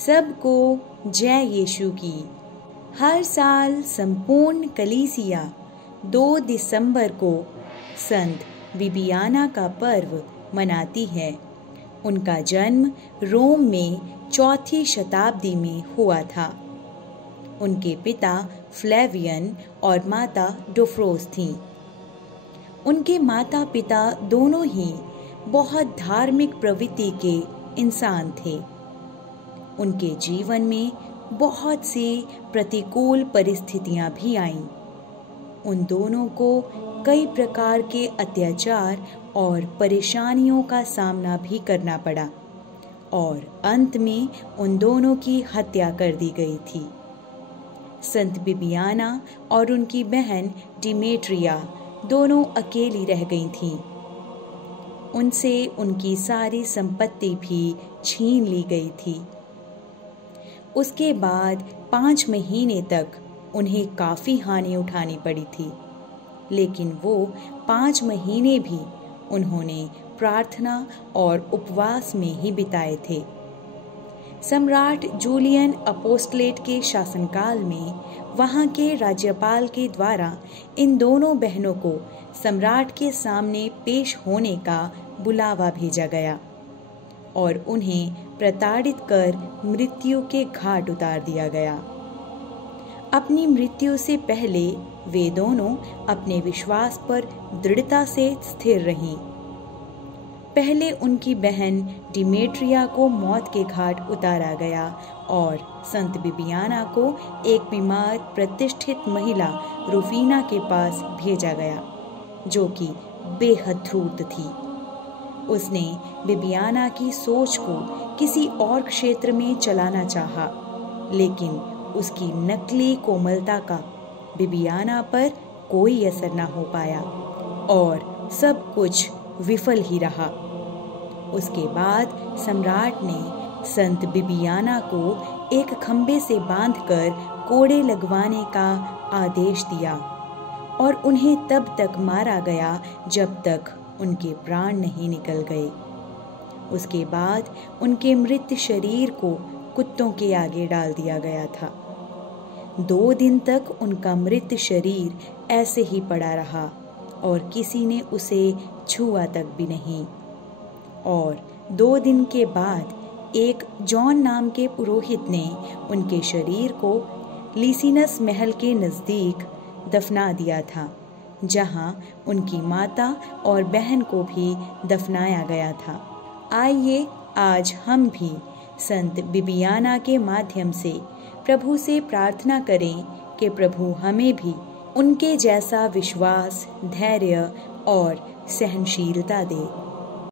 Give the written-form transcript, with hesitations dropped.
सबको जय यीशु की। हर साल संपूर्ण कलीसिया 2 दिसंबर को संत बिबियाना का पर्व मनाती है। उनका जन्म रोम में 4वीं शताब्दी में हुआ था। उनके पिता फ्लेवियन और माता डोफ्रोस थीं। उनके माता पिता दोनों ही बहुत धार्मिक प्रवृत्ति के इंसान थे। उनके जीवन में बहुत सी प्रतिकूल परिस्थितियां भी आईं। उन दोनों को कई प्रकार के अत्याचार और परेशानियों का सामना भी करना पड़ा और अंत में उन दोनों की हत्या कर दी गई थी। संत बिबियाना और उनकी बहन डिमेट्रिया दोनों अकेली रह गई थीं। उनसे उनकी सारी संपत्ति भी छीन ली गई थी। उसके बाद 5 महीने तक उन्हें काफी हानि उठानी पड़ी थी, लेकिन वो 5 महीने भी उन्होंने प्रार्थना और उपवास में ही बिताए थे। सम्राट जूलियन अपोस्टलेट के शासनकाल में वहां के राज्यपाल के द्वारा इन दोनों बहनों को सम्राट के सामने पेश होने का बुलावा भेजा गया और उन्हें प्रताड़ित कर मृत्यु के घाट उतार दिया गया। अपनी मृत्यु से पहले वे दोनों अपने विश्वास पर दृढ़ता से स्थिर रहीं। पहले उनकी बहन डिमेट्रिया को मौत के घाट उतारा गया और संत बिबियाना को एक बीमार प्रतिष्ठित महिला रूफीना के पास भेजा गया, जो कि बेहद धूर्त थी। उसने बिबियाना की सोच को किसी और क्षेत्र में चलाना चाहा, लेकिन उसकी नकली कोमलता का बिबियाना पर कोई असर न हो पाया और सब कुछ विफल ही रहा। उसके बाद सम्राट ने संत बिबियाना को एक खंबे से बांधकर कोड़े लगवाने का आदेश दिया और उन्हें तब तक मारा गया जब तक उनके प्राण नहीं निकल गए। उसके बाद उनके मृत शरीर को कुत्तों के आगे डाल दिया गया था। 2 दिन तक उनका मृत शरीर ऐसे ही पड़ा रहा और किसी ने उसे छुआ तक भी नहीं। और 2 दिन के बाद एक जॉन नाम के पुरोहित ने उनके शरीर को लिसिनस महल के नज़दीक दफना दिया था, जहां उनकी माता और बहन को भी दफनाया गया था। आइए आज हम भी संत बिबियाना के माध्यम से प्रभु से प्रार्थना करें कि प्रभु हमें भी उनके जैसा विश्वास, धैर्य और सहनशीलता दे।